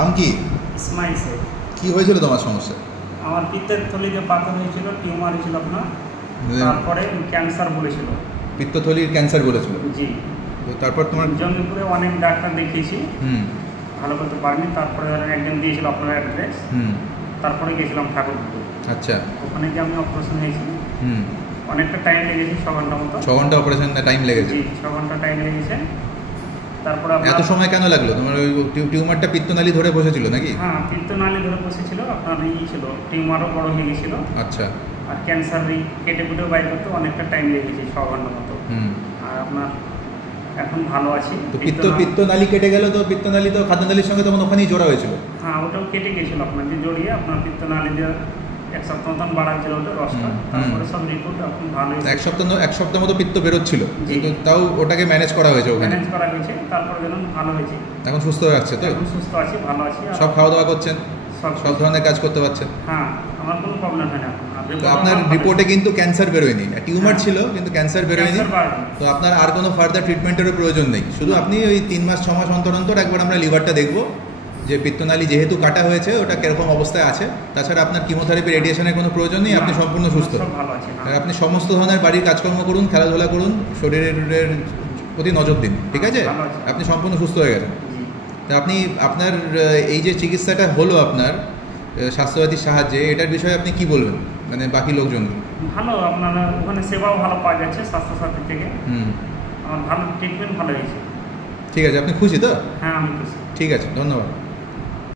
নাম কি? ইসমাইল শেখ। কি হয়েছিল তোমার সমস্যা? আমার পিত্তের থলিতে পাথর হয়েছিল, টিউমার হয়েছিল আপনার, তারপরে ক্যান্সার বলেছিল। পিত্তথলির ক্যান্সার বলেছিল? জি। তো তারপর তোমার জঙ্গিপুরে অনেক ডাক্তার দেখিয়েছি, ভালো করতে পারিনি। তারপরে একজন দিয়েছিল আপনার অ্যাড্রেস, তারপরে গেছিলাম ঠাকুরপুর। আচ্ছা, ওখানে গিয়ে আমি অপারেশন হয়েছি। অনেকটা টাইম লেগেছে, 6 ঘন্টা মতো। 6 ঘন্টা অপারেশন টাইম লেগেছে? জি, 6 ঘন্টা টাইম লেগেছে। তারপরে এত সময় কেন লাগলো? তোমার ওই টিউমারটা পিত্তনালী ধরে বসেছিল নাকি? হ্যাঁ, পিত্তনালী ধরে বসেছিল, আপনার ছিল টিউমারও বড় হয়ে গেছিল। আচ্ছা। আর ক্যান্সার কেটে কুটেও বাইর করতে অনেকটা টাইম লেগেছে, 6 ঘন্টা মতো। আর আপনার এখন ভালো আছি। তো পিত্তনালী কেটে গেল, তো পিত্তনালী তো খাদ্যনালীর সঙ্গে তখন ওখানেই জোড়া হয়েছিল? হ্যাঁ, ওটাও কেটে গেছিল আপনার, যে জড়িয়ে আপনার পিত্তনালী দিয়ে 1 সপ্তাহ মতন বাড়াচ্ছিল ওটা রসটা। তারপরে সব রিপোর্ট এখন ভালো হয়েছে। 1 সপ্তাহ মতো পিত্ত বেরোচ্ছিল, কিন্তু তাও ওটাকে ম্যানেজ করা হয়েছে ওখানে? ম্যানেজ করা হয়েছে, তারপরে যেন ভালো হয়েছে। এখন সুস্থ হয়ে যাচ্ছে তো? এখন সুস্থ আছি, ভালো আছি। সব খাওয়া দাওয়া করছেন? সব ধরনের কাজ করতে পারছেন? হ্যাঁ, আমার কোনো প্রবলেম হয় না। তো আপনার রিপোর্টে কিন্তু ক্যান্সার বেরোয়নি, টিউমার ছিল কিন্তু ক্যান্সার বেরোয়নি। তো আপনার আর কোনো ফার্দার ট্রিটমেন্টেরও প্রয়োজন নেই, শুধু আপনি ওই 3 মাস 6 মাস অন্তর অন্তর একবার আমরা লিভারটা দেখবো যে পিত্তনালী যেহেতু কাটা হয়েছে ওটা কিরকম অবস্থায় আছে। তাছাড়া আপনার কিমোথেরাপি রেডিয়েশনের কোনো প্রয়োজন নেই, আপনি সম্পূর্ণ সুস্থ। আপনি সমস্ত ধরনের বাড়ির কাজকর্ম করুন, খেলাধুলা করুন, শরীরের প্রতি নজর দিন, ঠিক আছে? আপনি সম্পূর্ণ সুস্থ হয়ে গেছেন। তা আপনি আপনার এই যে চিকিৎসাটা হলো আপনার স্বাস্থ্যসাথীর সাহায্যে, এটার বিষয়ে আপনি কি বলবেন, মানে বাকি লোকজনকে? ভালো, আপনার ওখানে সেবাও ভালো পাওয়া যাচ্ছে স্বাস্থ্যসাথী থেকে। আমার ভালো ট্রিটমেন্ট ভালো হয়েছে। ঠিক আছে, আপনি খুশি তো? হ্যাঁ, আমি খুশি। ঠিক আছে, ধন্যবাদ।